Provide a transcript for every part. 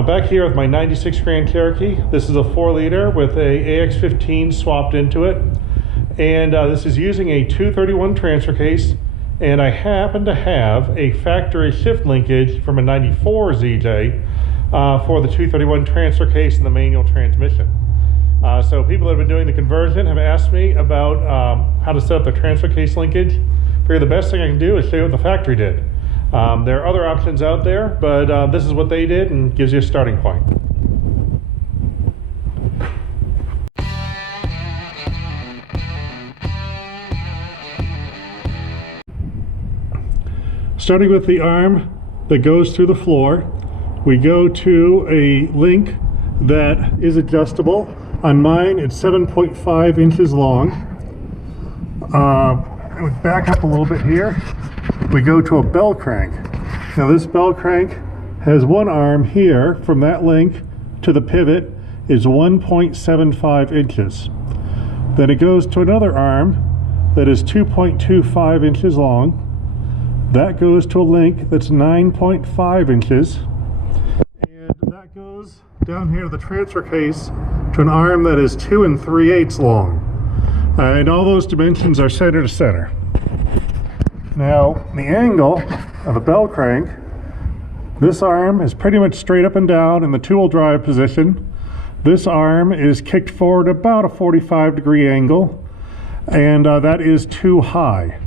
I'm back here with my 96 Grand Cherokee. This is a 4-liter with a AX15 swapped into it. And this is using a 231 transfer case. And I happen to have a factory shift linkage from a 94 ZJ for the 231 transfer case and the manual transmission. So people that have been doing the conversion have asked me about how to set up the transfer case linkage. I figure the best thing I can do is show you what the factory did. There are other options out there, but this is what they did and gives you a starting point. Starting with the arm that goes through the floor, we go to a link that is adjustable. On mine, it's 7.5 inches long. I would back up a little bit here. We go to a bell crank. Now this bell crank has one arm here from that link to the pivot is 1.75 inches. Then it goes to another arm that is 2.25 inches long. That goes to a link that's 9.5 inches. And that goes down here to the transfer case to an arm that is 2 3/8 long. And all those dimensions are center to center. Now, the angle of a bell crank, this arm is pretty much straight up and down in the two-wheel drive position. This arm is kicked forward about a 45-degree angle, and that is too high.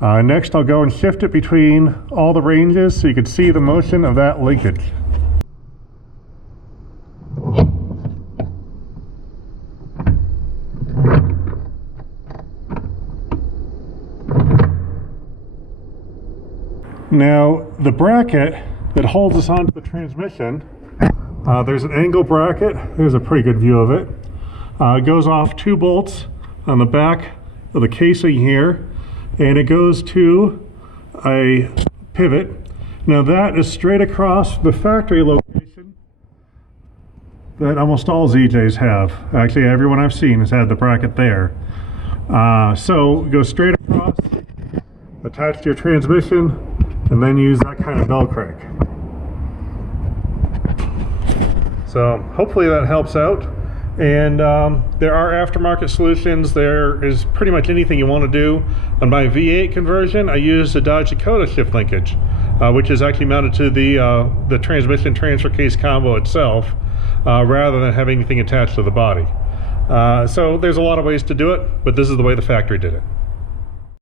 Next, I'll go and shift it between all the ranges so you can see the motion of that linkage. Now, the bracket that holds us onto the transmission, there's an angle bracket. There's a pretty good view of it. It goes off 2 bolts on the back of the casing here, and it goes to a pivot. Now that is straight across the factory location that almost all ZJs have. Actually, everyone I've seen has had the bracket there. So go straight across, attach to your transmission, and then use that kind of bell crank. So hopefully that helps out. And there are aftermarket solutions. There is pretty much anything you want to do. On my V8 conversion, I used the Dodge Dakota shift linkage, which is actually mounted to the transmission transfer case combo itself, rather than having anything attached to the body. So there's a lot of ways to do it, but this is the way the factory did it.